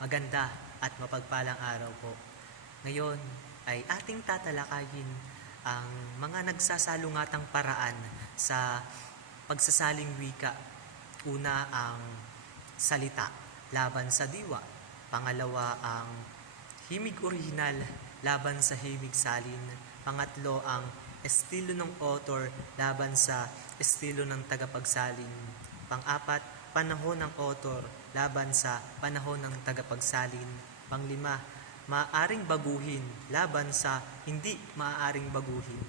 Maganda at mapagpalang araw po. Ngayon ay ating tatalakayin ang mga nagsasalungatang paraan sa pagsasaling wika. Una ang salita laban sa diwa. Pangalawa ang himig orihinal laban sa himig salin. Pangatlo ang estilo ng author laban sa estilo ng tagapagsalin. Pang-apat, panahon ng author laban sa panahon ng tagapagsalin. Panglima, maaaring baguhin laban sa hindi maaaring baguhin.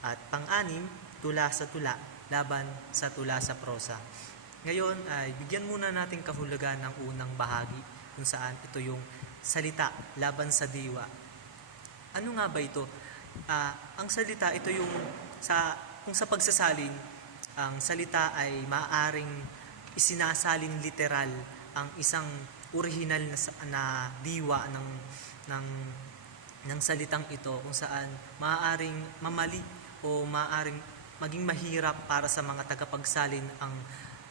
At pang-anim, tula sa tula laban sa tula sa prosa. Ngayon ay bigyan muna natin kahulugan ng unang bahagi kung saan ito yung salita laban sa diwa. Ano nga ba ito? Ang salita, ito yung kung sa pagsasalin, ang salita ay maaaring isinasalin literal ang isang orihinal na diwa ng salitang ito, kung saan maaaring mamali o maaaring maging mahirap para sa mga tagapagsalin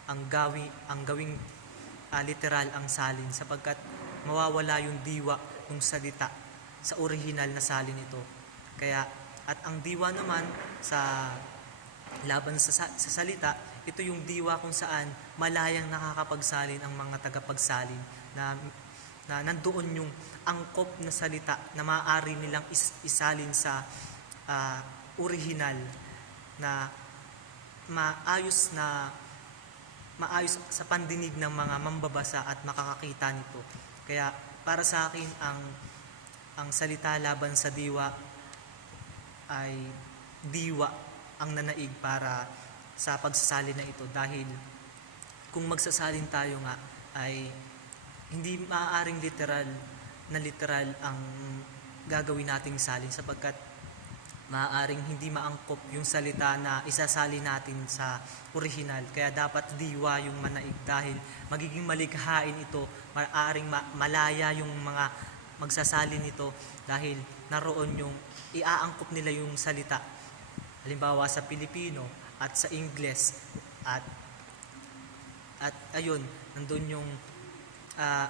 ang gawing literal ang salin, sapagkat mawawala yung diwa ng salita sa orihinal na salin ito. Kaya at ang diwa naman sa laban sa salita, ito yung diwa kung saan malayang nakakapagsalin ang mga tagapagsalin na nandoon yung angkop na salita na maaari nilang isalin sa orihinal na maayos sa pandinig ng mga mambabasa at makakakita nito. Kaya para sa akin ang salita laban sa diwa ay diwa ang nanaig para sa pagsasalin na ito, dahil kung magsasalin tayo nga ay hindi maaaring literal ang gagawin nating salin, sapagkat maaaring hindi maangkop yung salita na isasalin natin sa orihinal. Kaya dapat diwa yung manaig, dahil magiging malikhain ito, maaaring malaya yung mga magsasalin nito, dahil naroon yung iaangkop nila yung salita. Halimbawa sa Pilipino at sa Ingles, at ayun, nandun yung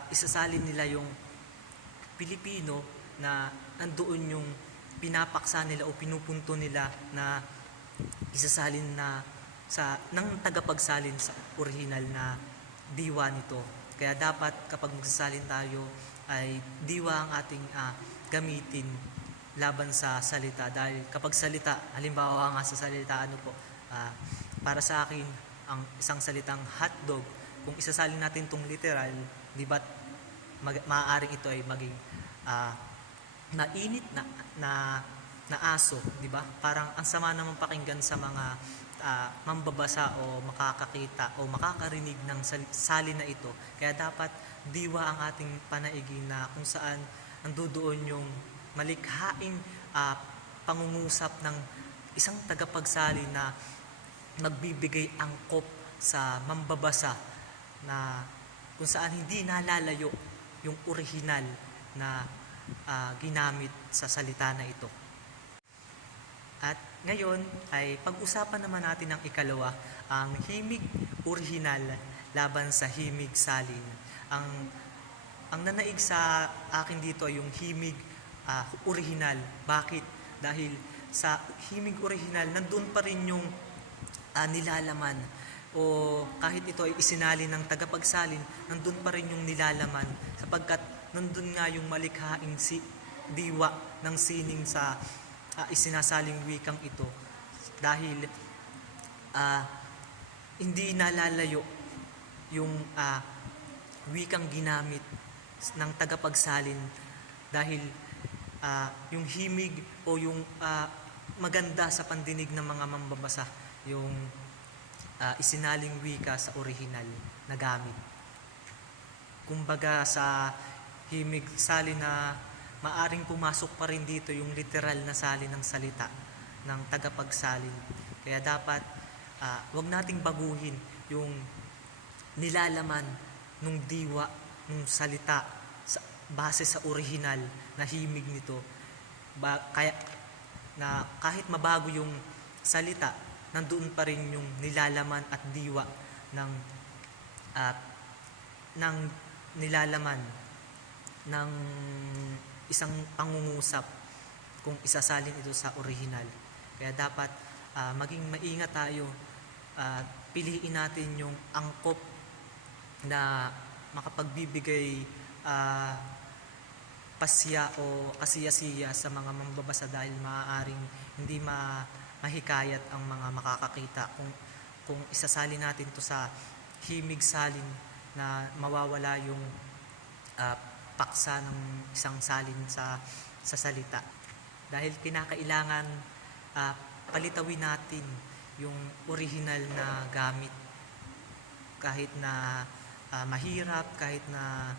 isasalin nila yung Pilipino na nandoon yung pinapaksa nila o pinupunto nila na isasalin na ng tagapagsalin sa orihinal na diwa nito. Kaya dapat kapag magsasalin tayo ay diwa ang ating gamitin laban sa salita, dahil kapag salita, halimbawa nga sa salita, para sa akin ang isang salitang hotdog, kung isasalin natin itong literal, di ba maaaring ito ay maging mainit na aso, di ba? Parang ang sama naman pakinggan sa mga mambabasa o makakakita o makakarinig ng salin na ito. Kaya dapat diwa ang ating panaigin, na kung saan nandoon yung malikhaing pangungusap ng isang tagapagsalin na magbibigay angkop sa mambabasa, na kung saan hindi nalalayo yung orihinal na ginamit sa salita na ito. At ngayon ay pag-usapan naman natin ang ikalawa, ang himig orihinal laban sa himig salin. Ang nanaig sa akin dito ay yung himig orihinal. Bakit? Dahil sa himig orihinal, nandun pa rin yung nilalaman, o kahit ito ay isinalin ng tagapagsalin, nandun pa rin yung nilalaman, sapagkat nandun nga yung malikhaing diwa ng sining sa isinasaling wikang ito, dahil hindi nalalayo yung wikang ginamit ng tagapagsalin, dahil yung himig o yung maganda sa pandinig ng mga mambabasa yung isinaling wika sa orihinal na gamit. Kumbaga sa himig salin na maaring pumasok pa rin dito yung literal na salin ng salita ng tagapagsalin. Kaya dapat wag nating baguhin yung nilalaman ng diwa ng salita base sa orihinal na himig nito. Kaya na kahit mabago yung salita, nandoon pa rin yung nilalaman at diwa ng nilalaman ng isang pangungusap kung isasalin ito sa orihinal. Kaya dapat maging maingat tayo at piliin natin yung angkop na makapagbibigay pasya o kasiyasiya sa mga mambabasa dahil maaaring hindi mahikayat ang mga makakakita kung isasalin natin to sa himig salin na mawawala yung paksa ng isang salin sa salita. Dahil kinakailangan palitawin natin yung original na gamit kahit na mahirap, kahit na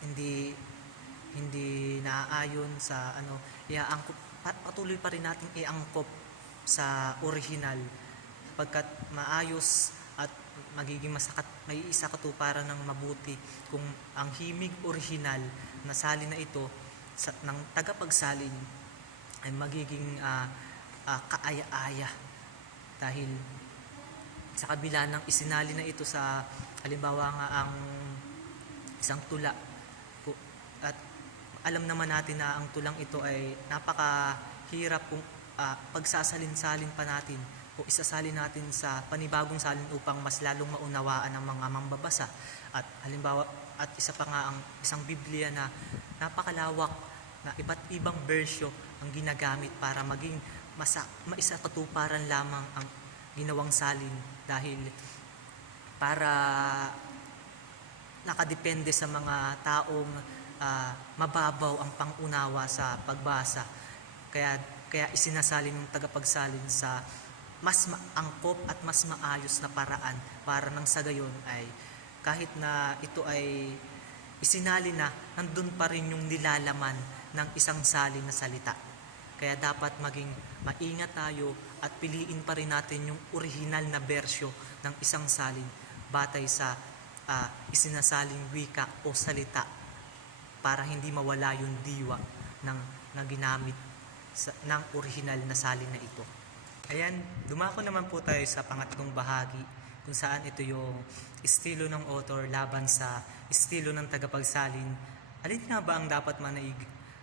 hindi naaayon sa iaangkop, patuloy pa rin natin iangkop sa original pagkat maayos at magiging may isa katuparan ng mabuti kung ang himig original na salin na ito ng tagapagsalin ay magiging kaaya-aya dahil sa kabila ng isinali na ito sa halimbawa nga ang isang tula at alam naman natin na ang tulang ito ay napakahirap kung pagsasalin-salin pa natin o isasalin natin sa panibagong salin upang mas lalong maunawaan ng mga mambabasa at halimbawa at isa pa nga ang isang Biblia na napakalawak na iba't ibang bersyo ang ginagamit para maging maisakatuparan lamang ang ginawang salin dahil para nakadepende sa mga taong mababaw ang pangunawa sa pagbasa. Kaya isinasalin ng tagapagsalin sa mas maangkop at mas maayos na paraan para nang sa gayon ay kahit na ito ay isinali na, nandun pa rin yung nilalaman ng isang salin na salita. Kaya dapat maging maingat tayo at piliin pa rin natin yung original na bersyo ng isang salin batay sa isinasaling wika o salita para hindi mawala yung diwa na ginamit ng original na salin na ito. Ayan, dumako naman po tayo sa pangatlong bahagi kung saan ito yung estilo ng author laban sa estilo ng tagapagsalin. Alin nga ba ang dapat manaig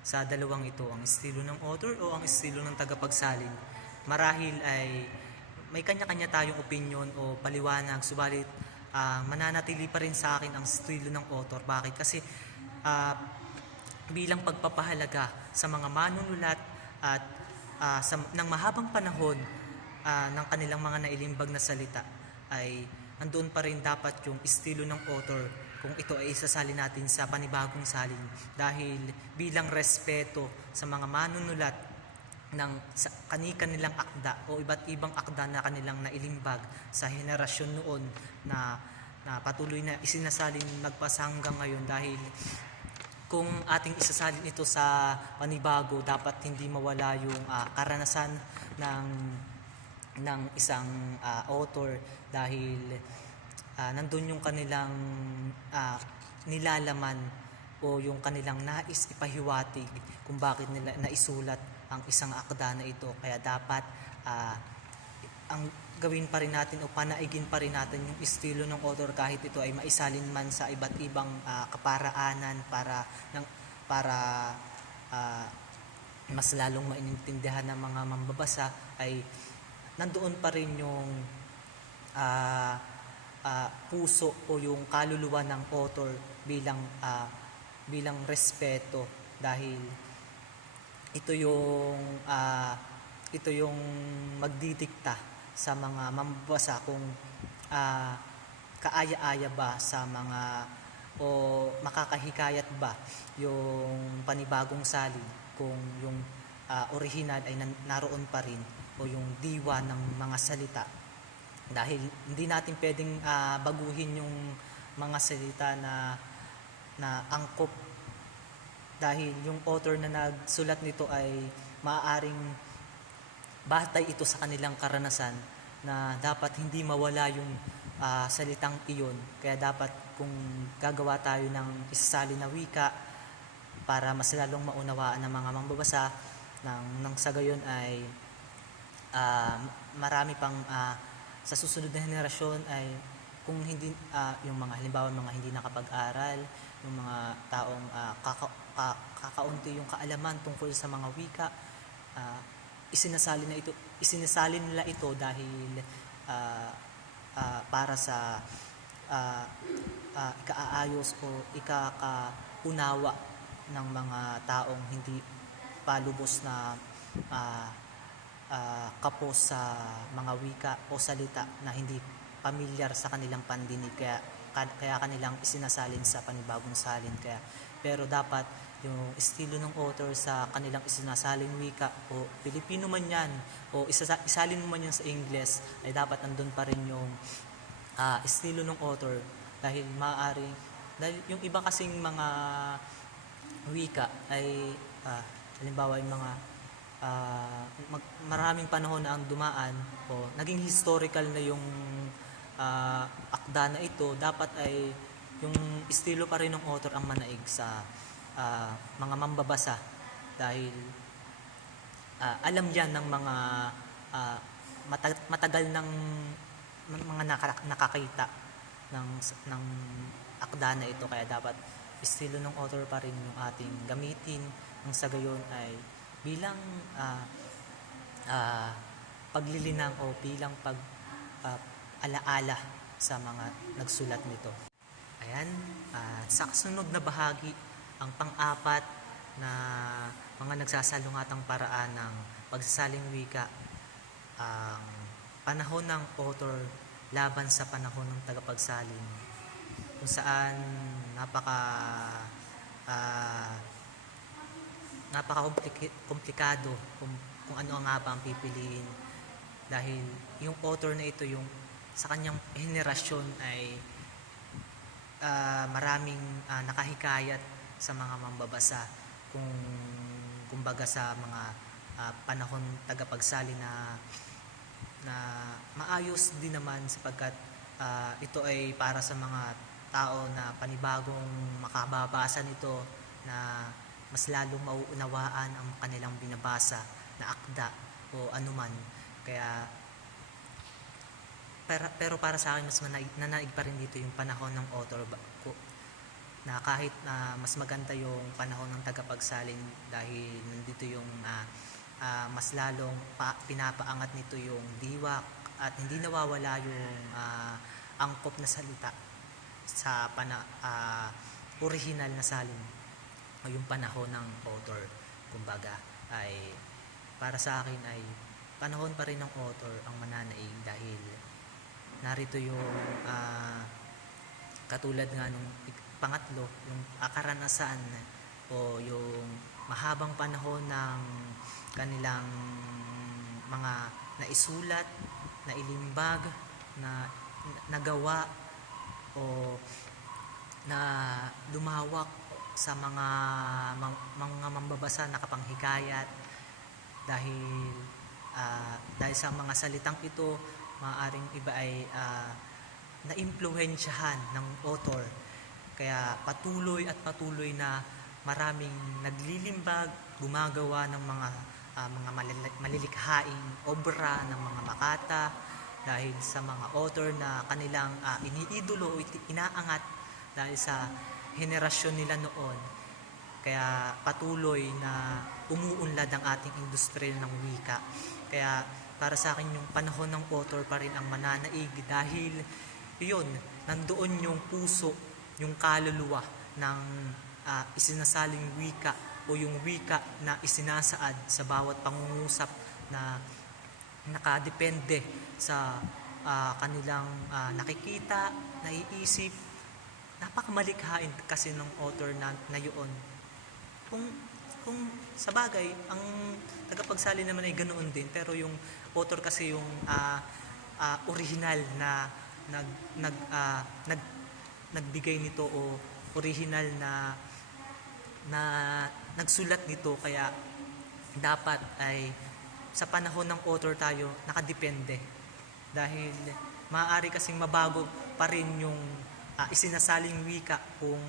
sa dalawang ito, ang estilo ng author o ang estilo ng tagapagsalin? Marahil ay may kanya-kanya tayong opinion o paliwanag, subalit mananatili pa rin sa akin ang estilo ng author. Bakit? Kasi bilang pagpapahalaga sa mga manunulat at ng mahabang panahon ng kanilang mga nailimbag na salita ay nandoon pa rin dapat yung estilo ng author kung ito ay isasalin natin sa panibagong salin dahil bilang respeto sa mga manunulat ng kanilang akda o iba't ibang akda na kanilang nailimbag sa henerasyon noon na patuloy na isinasalin nagpasa hanggang ngayon dahil kung ating isasalin ito sa panibago dapat hindi mawala yung karanasan ng isang author dahil nandun yung kanilang nilalaman o yung kanilang nais ipahiwatig kung bakit nila naisulat ang isang akda na ito. Kaya dapat ang gawin pa rin natin o panaigin pa rin natin yung estilo ng author kahit ito ay maisalin man sa iba't ibang kaparaanan para mas lalong maintindihan ng mga mambabasa ay nandoon pa rin yung puso o yung kaluluwa ng author bilang respeto dahil ito yung magdidikta sa mga mambabasa kung kaaya-aya ba sa mga o makakahikayat ba yung panibagong salin kung yung original ay naroon pa rin o yung diwa ng mga salita dahil hindi natin pwedeng baguhin yung mga salita na angkop dahil yung author na nagsulat nito ay maaaring batay ito sa kanilang karanasan na dapat hindi mawala yung salitang iyon. Kaya dapat kung gagawa tayo ng isasalin na wika para mas lalong maunawaan ng mga mambabasa nang sa gayon ay marami pang sa susunod na henerasyon ay kung hindi yung mga halimbawa mga hindi nakapag-aral, yung mga taong kakaunti yung kaalaman tungkol sa mga wika, ah, isinasali nila ito dahil ah, para sa ah, ikaayos o ikakaunawa ng mga taong hindi palubos na ah, kapos sa mga wika o salita na hindi pamilyar sa kanilang pandinig, kaya kanilang isinasalin sa panibagong salin. Pero dapat yung estilo ng author sa kanilang isinasaling wika, o Pilipino man yan o isalin mo man yan sa English, ay dapat andun pa rin yung estilo ng author, dahil yung iba kasing mga wika ay halimbawa yung mga maraming panahon na ang dumaan o naging historical na yung akda na ito, dapat ay yung estilo pa rin ng author ang manaig sa mga mambabasa, dahil alam yan ng mga matagal ng mga nakakita ng akda na ito. Kaya dapat estilo ng author pa rin yung ating gamitin, nang sa gayon ay bilang paglilinang o bilang alaala sa mga nagsulat nito. Ayan, sa kasunod na bahagi, ang pang-apat na mga nagsasalungatang paraan ng pagsasaling wika, ang panahon ng author laban sa panahon ng tagapagsalin, kung saan napaka-komplikado kung ano nga ba ang pipiliin, dahil yung author na ito, yung sa kanyang henerasyon ay maraming nakahikayat sa mga mambabasa, kumbaga sa mga panahon tagapagsali na maayos din naman, sapagkat ito ay para sa mga tao na panibagong makababasa nito, na mas lalong mauunawaan ang kanilang binabasa na akda o anuman. Pero para sa akin, mas nanaig pa rin dito yung panahon ng author, na kahit mas maganda yung panahon ng tagapagsalin, dahil nandito yung mas lalong pinapaangat nito yung diwa, at hindi nawawala yung angkop na salita sa original na salin o yung panahon ng author. Kumbaga ay para sa akin ay panahon pa rin ng author ang mananaig, dahil narito yung katulad nga nung pangatlo, yung karanasan o yung mahabang panahon ng kanilang mga naisulat, nailimbag, na nagawa o na lumawak sa mga mambabasa na kapanghikayat, dahil sa mga salitang ito, maaaring iba ay naimpluwensyahan ng author, kaya patuloy na maraming naglilimbag, gumagawa ng mga malilikhaing obra ng mga makata, dahil sa mga author na kanilang iniidolo o inaangat dahil sa henerasyon nila noon. Kaya patuloy na umuunlad ang ating industriya ng wika. Kaya para sa akin, yung panahon ng author pa rin ang mananaig, dahil yun, nandoon yung puso, yung kaluluwa ng isinasaling wika o yung wika na isinasaad sa bawat pangungusap na nakadepende sa kanilang nakikita, naiisip. Napakamalikhain kasi ng author na yun. Kung sa bagay, ang tagapagsali naman ay ganoon din, pero yung author kasi yung original na nagbigay nito, o original na nagsulat nito, kaya dapat ay sa panahon ng author tayo nakadepende, dahil maaari kasing mabago pa rin yung isinasaling wika kung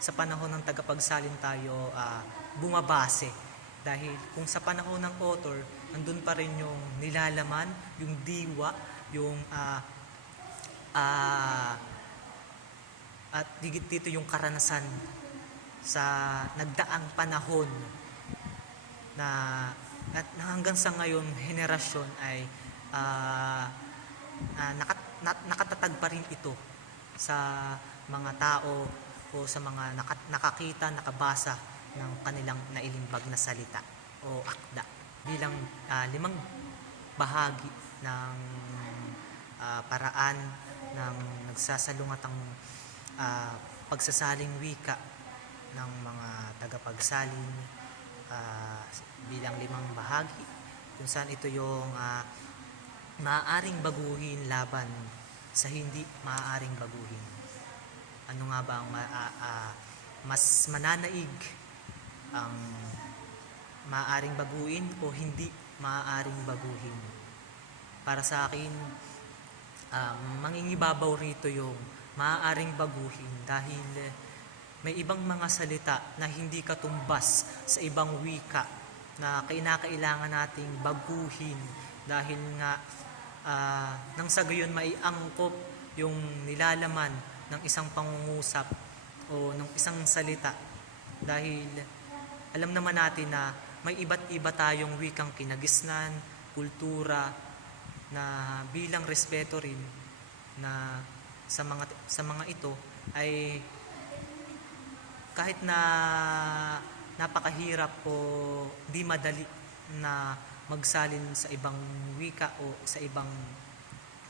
sa panahon ng tagapagsalin tayo bumabase, dahil kung sa panahon ng author nandun pa rin yung nilalaman, yung diwa, yung Ah, at digit dito yung karanasan sa nagdaang panahon na at hanggang sa ngayon henerasyon ay ah, nakatatag pa rin ito sa mga tao o sa mga nakakita, nakabasa ng kanilang nailimbag na salita o akda bilang limang bahagi ng paraan ng nagsasalungatang pagsasaling wika ng mga tagapagsalin bilang limang bahagi kung saan ito yung maaaring baguhin laban sa hindi maaaring baguhin. Ano nga ba ang mas mananaig, ang maaaring baguhin o hindi maaaring baguhin? Para sa akin, mangingibabaw rito yung maaaring baguhin dahil may ibang mga salita na hindi katumbas sa ibang wika na kinakailangan nating baguhin dahil nga nang sa gayon maiangkop yung nilalaman ng isang pangungusap o ng isang salita dahil alam naman natin na may iba't iba tayong wikang kinagisnan, kultura na bilang respeto rin na sa mga ito ay kahit na napakahirap o di madali na magsalin sa ibang wika o sa ibang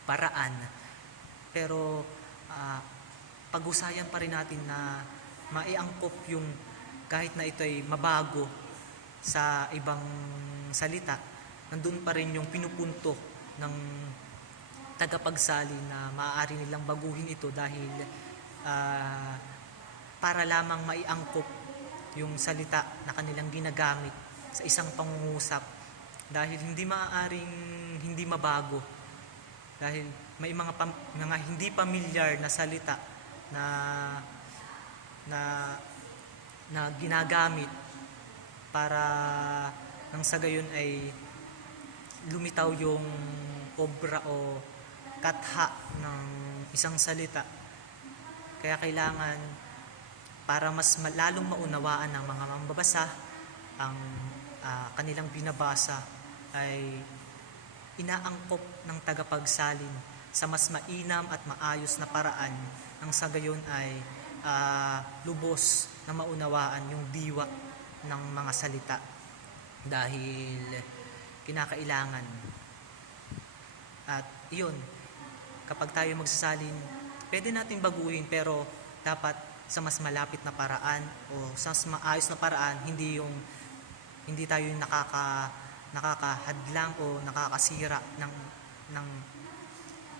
paraan, pero pag-usayan pa rin natin na maiangkop yung kahit na ito ay mabago sa ibang salita, nandun pa rin yung pinupunto ng tagapagsali na maaari nilang baguhin ito dahil para lamang maiangkop yung salita na kanilang ginagamit sa isang pangungusap dahil hindi maaaring hindi mabago dahil may mga hindi pamilyar na salita na ginagamit para nang sa gayon ay lumitaw yung obra o katha ng isang salita. Kaya kailangan para mas lalong maunawaan ng mga mambabasa ang kanilang binabasa ay inaangkop ng tagapagsalin sa mas mainam at maayos na paraan nang sa gayon ay lubos na maunawaan yung diwa ng mga salita dahil kinakailangan. At iyon, kapag tayo magsasalin, pwede nating baguhin pero dapat sa mas malapit na paraan o sa mas maayos na paraan, hindi tayo yung nakakahadlang o nakakasira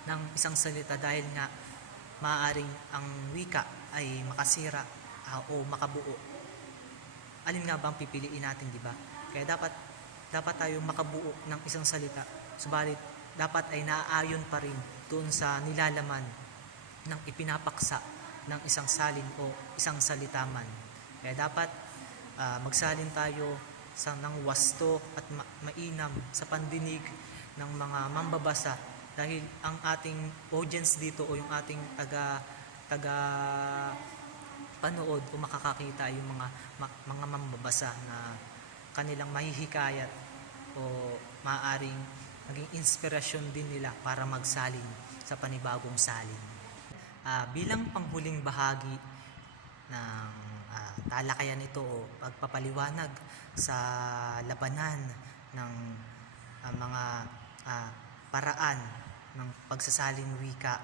ng isang salita dahil nga maaaring ang wika ay makasira o makabuo. Alin nga ba ang pipiliin natin, di ba? Kaya dapat tayo makabuo ng isang salita. Subalit dapat ay naaayon pa rin doon sa nilalaman ng ipinapaksa ng isang salin o isang salita man. Kaya dapat magsalin tayo ng wasto at mainam sa pandinig ng mga mambabasa dahil ang ating audience dito o yung ating taga panood o makakakita yung mga mambabasa na kanilang mahihikayat o maaaring maging inspirasyon din nila para magsalin sa panibagong salin. Bilang panghuling bahagi ng talakayan ito o pagpapaliwanag sa labanan ng mga paraan ng pagsasalin wika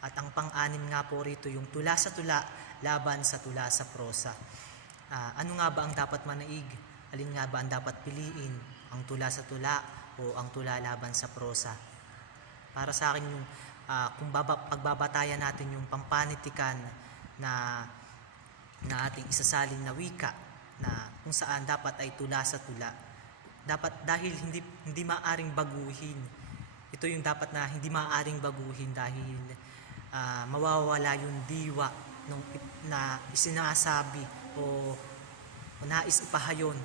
at ang pang-anim nga po rito yung tula sa tula laban sa tula sa prosa. Ano nga ba ang dapat manaig? Alin nga ba ang dapat piliin? Ang tula sa tula o ang tula laban sa prosa? Para sa akin yung kung pagbabatayan natin yung pampanitikan na ating isasalin na wika na kung saan dapat ay tula sa tula. Dapat dahil hindi maaring baguhin. Ito yung dapat na hindi maaring baguhin dahil mawawala yung diwa na isinasabi o nais ipahayon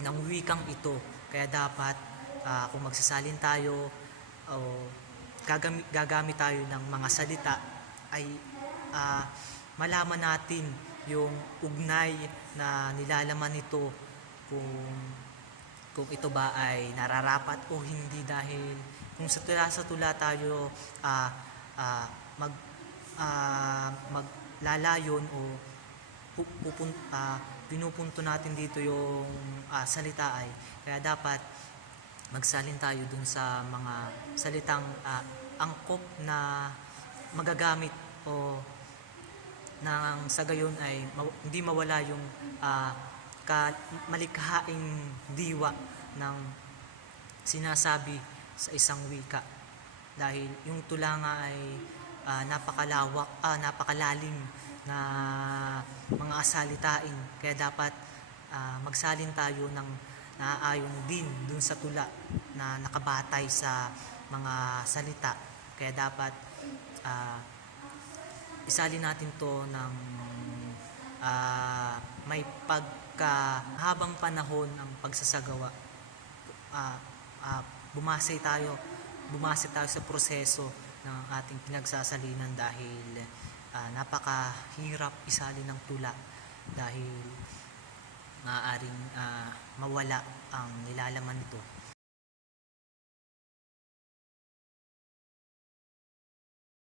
ng wikang ito. Kaya dapat kung magsasalin tayo o gagamit tayo ng mga salita ay ah, malaman natin yung ugnay na nilalaman nito, kung ito ba ay nararapat o hindi, dahil kung sa tula tayo ah, ah, mag maglalayon o pinupunto natin dito yung salita, ay kaya dapat magsalin tayo dun sa mga salitang angkop na magagamit, o nang sa gayon ay hindi mawala yung malikhaing diwa ng sinasabi sa isang wika, dahil yung tula nga ay napakalalim na mga salitain, kaya dapat magsalin tayo ng naaayon din dun sa tula na nakabatay sa mga salita, kaya dapat isalin natin to ng may habang panahon ang pagsasagawa. ah, ah, bumase tayo sa proseso ng ating pinagsasalinan, dahil napakahirap isalin ng tula, dahil maaaring mawala ang nilalaman nito